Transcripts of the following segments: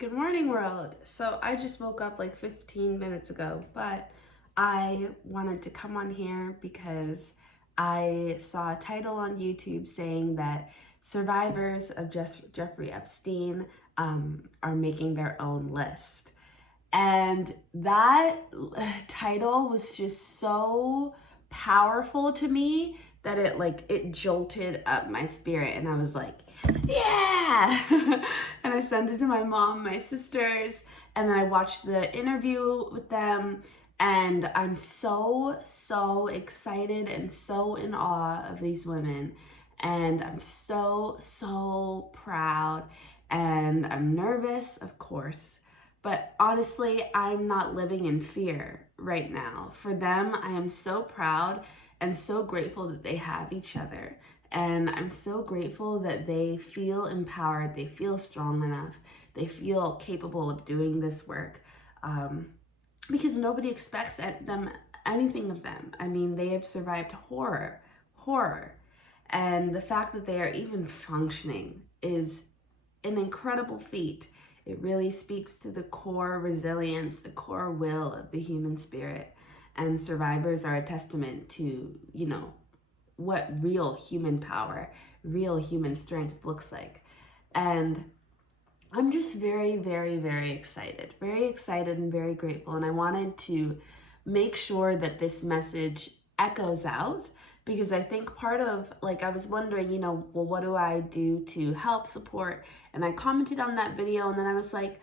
Good morning, world. So I just woke up like 15 minutes ago, but I wanted to come on here because I saw a title on YouTube saying that survivors of Jeffrey Epstein are making their own list. And that title was just so powerful to me that it jolted up my spirit, and I was like, yeah. And I sent it to my mom, my sisters, and then I watched the interview with them, and I'm so excited and so in awe of these women, and I'm so proud, and I'm nervous, of course. But honestly, I'm not living in fear right now. For them, I am so proud and so grateful that they have each other. And I'm so grateful that they feel empowered, they feel strong enough, they feel capable of doing this work. Because nobody expects anything of them. I mean, they have survived horror. And the fact that they are even functioning is an incredible feat. It really speaks to the core resilience, the core will of the human spirit. And survivors are a testament to, what real human power, real human strength looks like. And I'm just very excited. Very excited and very grateful. And I wanted to make sure that this message echoes out, because I think part of, I was wondering, well, what do I do to help support? And I commented on that video, and then I was like,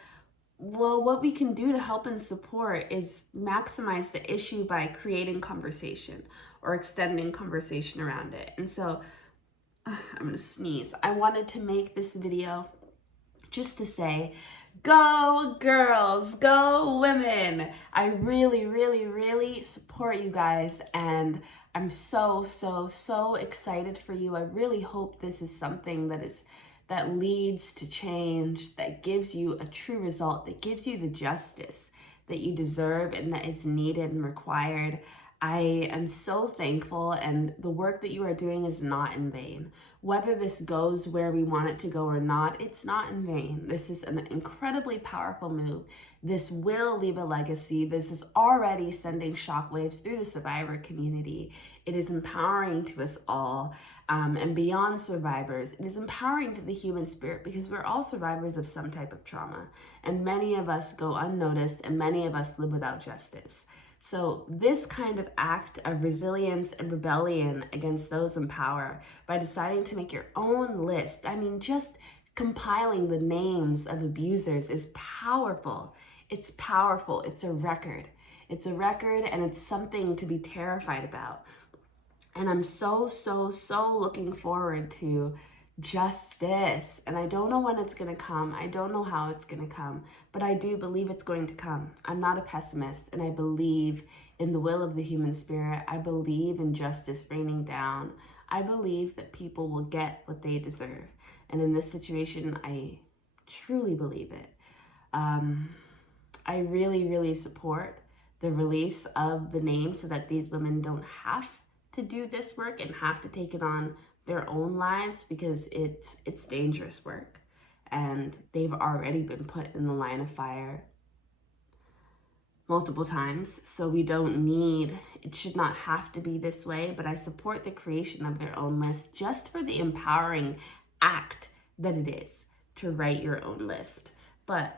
well, what we can do to help and support is maximize the issue by creating conversation or extending conversation around it. And so I'm gonna sneeze. I wanted to make this video just to say, go girls, go women. I really support you guys, and I'm so excited for you. I really hope this is something that leads to change, that gives you a true result, that gives you the justice that you deserve and that is needed and required. I am so thankful, and the work that you are doing is not in vain. Whether this goes where we want it to go or not, it's not in vain. This is an incredibly powerful move. This will leave a legacy. This is already sending shockwaves through the survivor community. It is empowering to us all, and beyond survivors, it is empowering to the human spirit, because we're all survivors of some type of trauma, and many of us go unnoticed, and many of us live without justice. So this kind of act of resilience and rebellion against those in power, by deciding to make your own list, I mean, just compiling the names of abusers is powerful. It's powerful. It's a record. It's a record, and it's something to be terrified about. And I'm so looking forward to justice. And I don't know when it's going to come. I don't know how it's going to come, but I do believe it's going to come. I'm not a pessimist, and I believe in the will of the human spirit. I believe in justice raining down. I believe that people will get what they deserve. And in this situation, I truly believe it. I really support the release of the names so that these women don't have to do this work and have to take it on their own lives, because it's dangerous work, and they've already been put in the line of fire multiple times. So it should not have to be this way, but I support the creation of their own list, just for the empowering act that it is to write your own list. But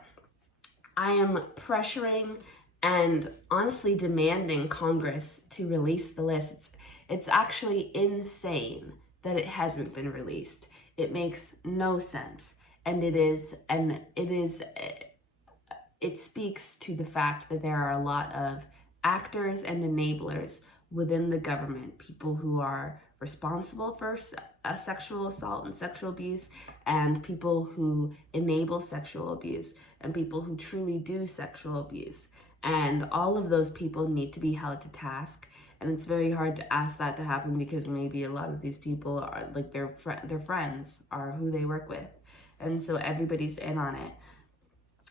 I am pressuring and honestly demanding Congress to release the list. It's actually insane that it hasn't been released. It makes no sense. And it speaks to the fact that there are a lot of actors and enablers within the government, people who are responsible for sexual assault and sexual abuse, and people who enable sexual abuse, and people who truly do sexual abuse. And all of those people need to be held to task. And it's very hard to ask that to happen, because maybe a lot of these people are like their friends are who they work with. And so everybody's in on it.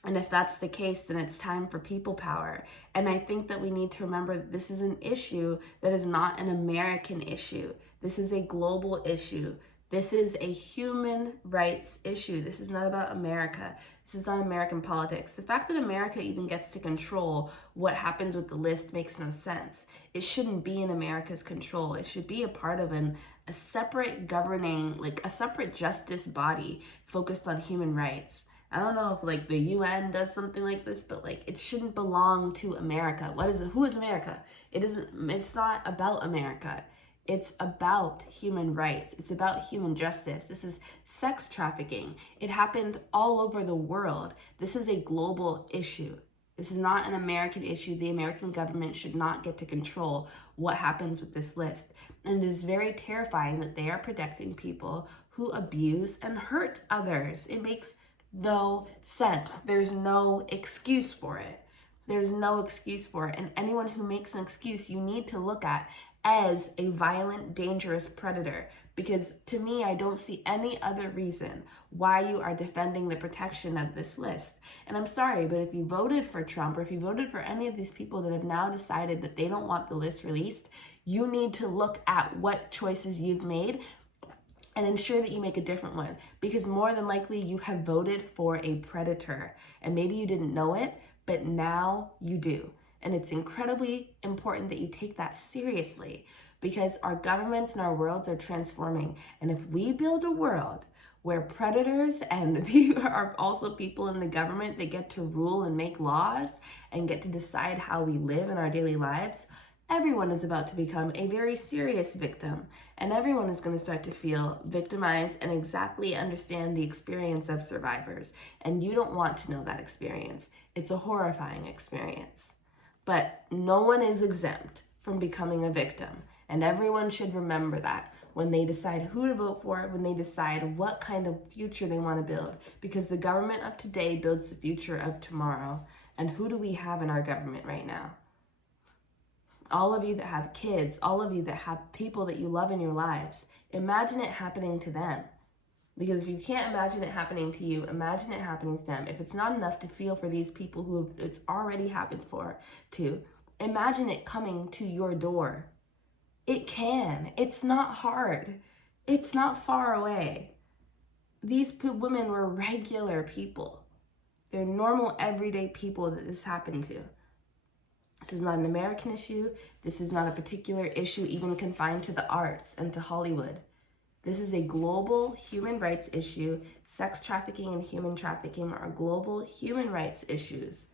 And if that's the case, then it's time for people power. And I think that we need to remember that this is an issue that is not an American issue. This is a global issue. This is a human rights issue. This is not about America. This is not American politics. The fact that America even gets to control what happens with the list makes no sense. It shouldn't be in America's control. It should be a part of a separate governing, like a separate justice body focused on human rights. I don't know if like the UN does something like this, but like it shouldn't belong to America. What is it? Who is America? It's not about America. It's about human rights. It's about human justice. This is sex trafficking. It happened all over the world. This is a global issue. This is not an American issue. The American government should not get to control what happens with this list. And it is very terrifying that they are protecting people who abuse and hurt others. It makes no sense. There's no excuse for it. There's no excuse for it. And anyone who makes an excuse, you need to look at as a violent, dangerous predator. Because to me, I don't see any other reason why you are defending the protection of this list. And I'm sorry, but if you voted for Trump, or if you voted for any of these people that have now decided that they don't want the list released, you need to look at what choices you've made and ensure that you make a different one, because more than likely you have voted for a predator, and maybe you didn't know it, but now you do. And it's incredibly important that you take that seriously, because our governments and our worlds are transforming. And if we build a world where predators and are also people in the government that get to rule and make laws and get to decide how we live in our daily lives, everyone is about to become a very serious victim, and everyone is going to start to feel victimized and exactly understand the experience of survivors. And you don't want to know that experience. It's a horrifying experience. But no one is exempt from becoming a victim, and everyone should remember that when they decide who to vote for, when they decide what kind of future they want to build, because the government of today builds the future of tomorrow. And who do we have in our government right now? All of you that have kids, all of you that have people that you love in your lives, imagine it happening to them. Because if you can't imagine it happening to you, imagine it happening to them. If it's not enough to feel for these people who it's already happened to, imagine it coming to your door. It can. It's not hard. It's not far away. These women were regular people. They're normal, everyday people that this happened to. This is not an American issue. This is not a particular issue even confined to the arts and to Hollywood. This is a global human rights issue. Sex trafficking and human trafficking are global human rights issues.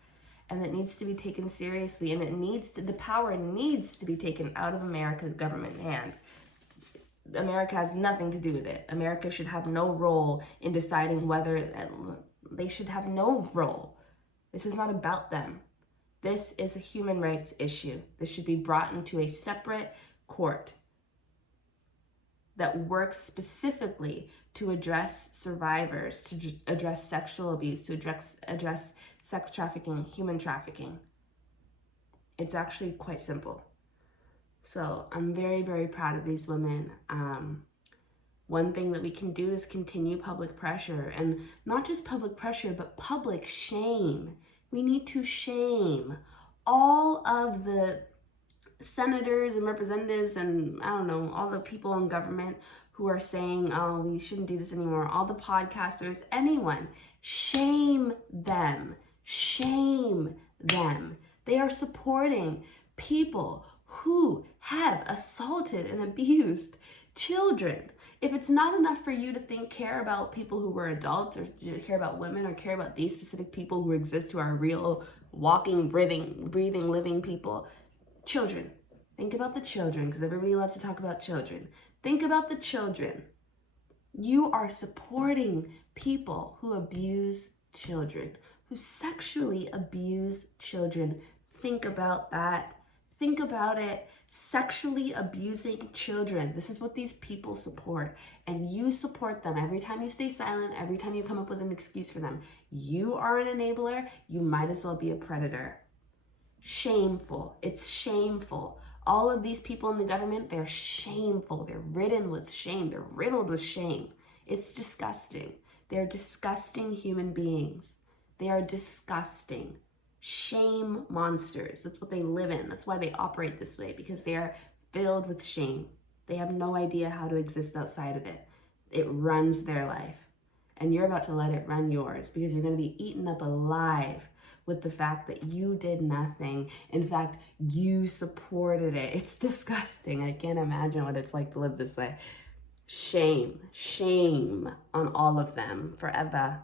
And it needs to be taken seriously, and the power needs to be taken out of America's government hand. America has nothing to do with it. America should have no role in deciding whether, they should have no role. This is not about them. This is a human rights issue. This should be brought into a separate court that works specifically to address survivors, to address sexual abuse, to address sex trafficking, human trafficking. It's actually quite simple. So I'm very, very proud of these women. One thing that we can do is continue public pressure, and not just public pressure, but public shame. We need to shame all of the senators and representatives and I don't know, all the people in government who are saying, oh, we shouldn't do this anymore. All the podcasters, anyone, shame them. Shame them. They are supporting people who have assaulted and abused children. If it's not enough for you to care about people who were adults, or care about women, or care about these specific people who exist, who are real, walking, breathing, living people, children. Think about the children, because everybody loves to talk about children. Think about the children. You are supporting people who abuse children, who sexually abuse children. Think about that. Think about it. Sexually abusing children. This is what these people support. And you support them. Every time you stay silent, every time you come up with an excuse for them, you are an enabler. You might as well be a predator. Shameful. It's shameful. All of these people in the government, they're shameful. They're ridden with shame. They're riddled with shame. It's disgusting. They're disgusting human beings. They are disgusting. Shame monsters. That's what they live in. That's why they operate this way, because they are filled with shame. They have no idea how to exist outside of it. It runs their life. And you're about to let it run yours because you're going to be eaten up alive with the fact that you did nothing. In fact, you supported it. It's disgusting. I can't imagine what it's like to live this way. Shame, shame on all of them forever.